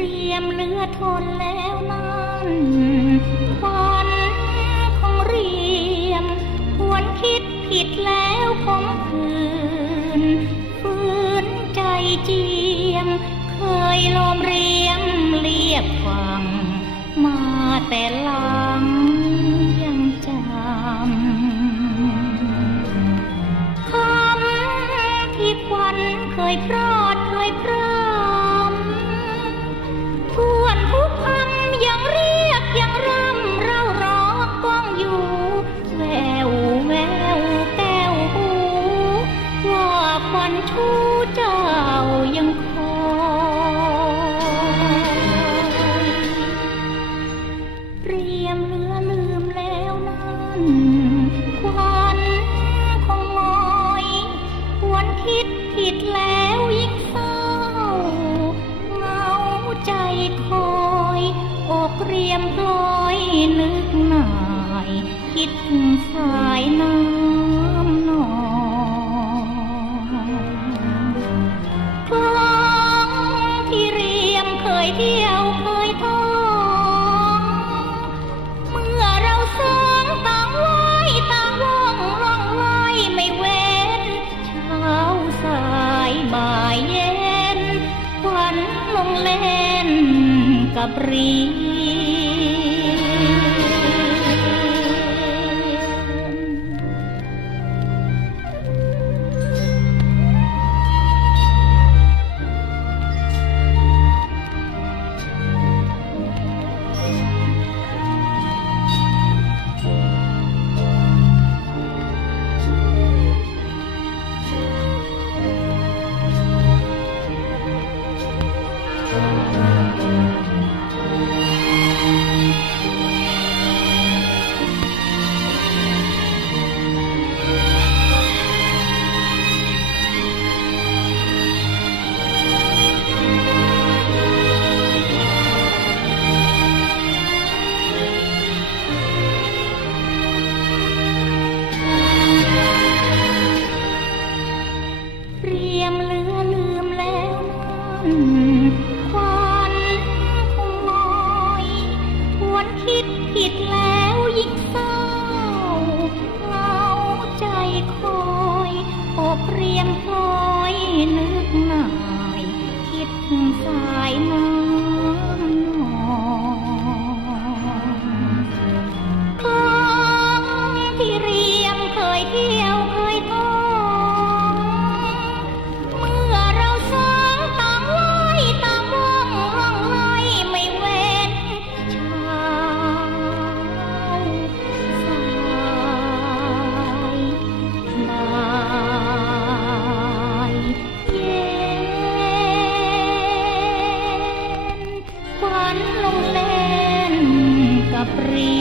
รียมเลือทนแล้วนั้นควันของเรียมควรคิดผิดแล้วผมคืนฝืนใจเจียม เคยลมเรียมเรียบฟัง มาแต่ลังยังจำคำที่ควันเคยพรอ แล้วยิ่งเศร้าเหงาใจคอยอกเรียมปล่อยนึกหน่าย คิดถึงสายน้ำ กับรี บเรียงซ้อยนึกหน่าย คิดถึงสายน้ำ น